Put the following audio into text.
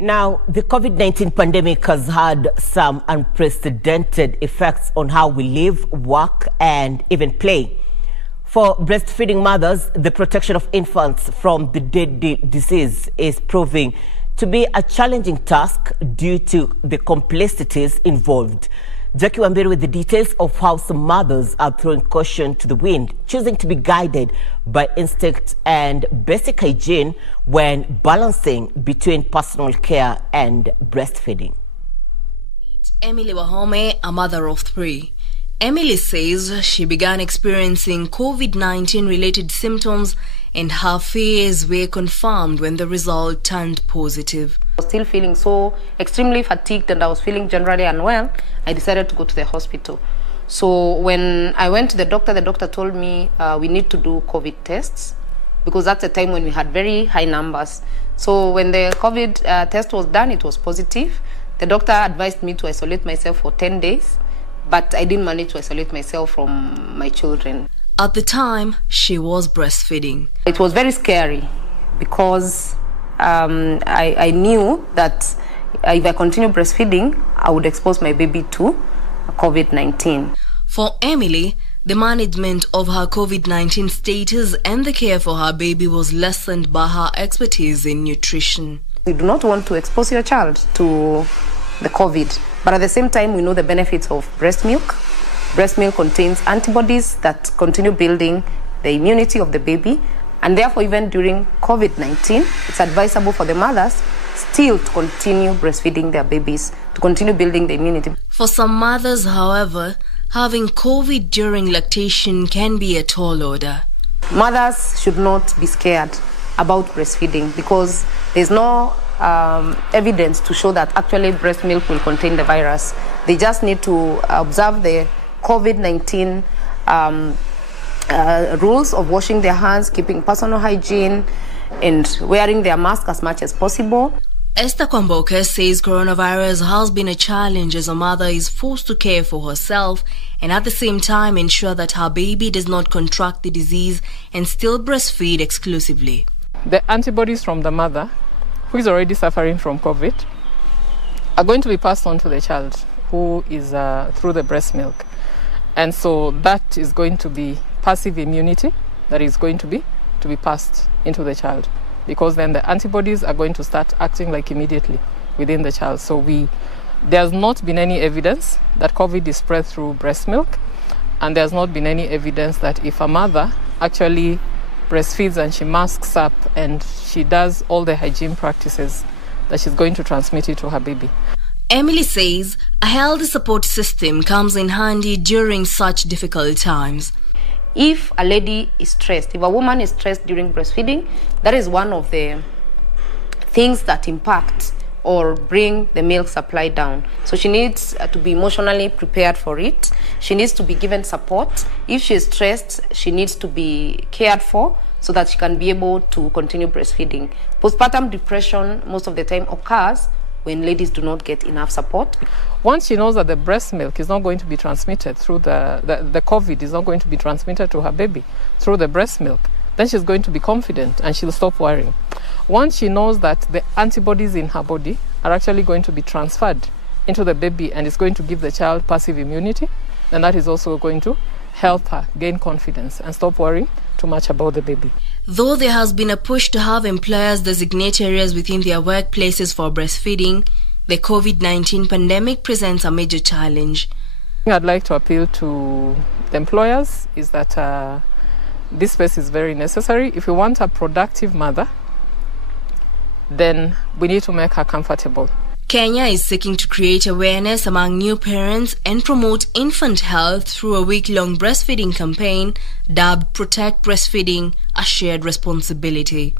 Now, the COVID-19 pandemic has had some unprecedented effects on how we live, work, and even play. For breastfeeding mothers, the protection of infants from the deadly disease is proving to be a challenging task due to the complexities involved. Jackie Wambere with the details of how some mothers are throwing caution to the wind, choosing to be guided by instinct and basic hygiene when balancing between personal care and breastfeeding. Meet Emily Wahome, a mother of 3. Emily says she began experiencing COVID-19 related symptoms and her fears were confirmed when the result turned positive. I was still feeling so extremely fatigued and I was feeling generally unwell. I decided to go to the hospital. So when I went to the doctor told me we need to do COVID tests because that's a time when we had very high numbers. So when the COVID test was done, it was positive. The doctor advised me to isolate myself for 10 days, but I didn't manage to isolate myself from my children. At the time, she was breastfeeding. It was very scary because I knew that if I continue breastfeeding, I would expose my baby to COVID-19. For Emily, the management of her COVID-19 status and the care for her baby was lessened by her expertise in nutrition. We do not want to expose your child to the COVID, but at the same time, we know the benefits of breast milk. Breast milk contains antibodies that continue building the immunity of the baby, and therefore even during COVID-19, it's advisable for the mothers still to continue breastfeeding their babies, to continue building the immunity. For some mothers, however, having COVID during lactation can be a tall order. Mothers should not be scared about breastfeeding because there's no evidence to show that actually breast milk will contain the virus. They just need to observe the COVID-19 rules of washing their hands, keeping personal hygiene, and wearing their mask as much as possible. Esther Kwamboka says coronavirus has been a challenge as a mother is forced to care for herself and at the same time ensure that her baby does not contract the disease and still breastfeed exclusively. The antibodies from the mother, who is already suffering from COVID, are going to be passed on to the child who is through the breast milk. And so that is going to be passive immunity that is going to be passed into the child, because then the antibodies are going to start acting like immediately within the child. So there's not been any evidence that COVID is spread through breast milk, and there's not been any evidence that if a mother actually breastfeeds and she masks up and she does all the hygiene practices, that she's going to transmit it to her baby. Emily says a healthy support system comes in handy during such difficult times. If a lady is stressed, if a woman is stressed during breastfeeding, that is one of the things that impact or bring the milk supply down. So she needs to be emotionally prepared for it. She needs to be given support. If she is stressed, she needs to be cared for so that she can be able to continue breastfeeding. Postpartum depression most of the time occurs when ladies do not get enough support. Once she knows that the breast milk is not going to be transmitted through the COVID is not going to be transmitted to her baby through the breast milk, then she's going to be confident and she'll stop worrying. Once she knows that the antibodies in her body are actually going to be transferred into the baby and it's going to give the child passive immunity, then that is also going to help her gain confidence and stop worrying too much about the baby. Though there has been a push to have employers designate areas within their workplaces for breastfeeding, the COVID-19 pandemic presents a major challenge. I'd like to appeal to the employers is that this space is very necessary. If we want a productive mother, then we need to make her comfortable. Kenya is seeking to create awareness among new parents and promote infant health through a week-long breastfeeding campaign dubbed Protect Breastfeeding, a Shared Responsibility.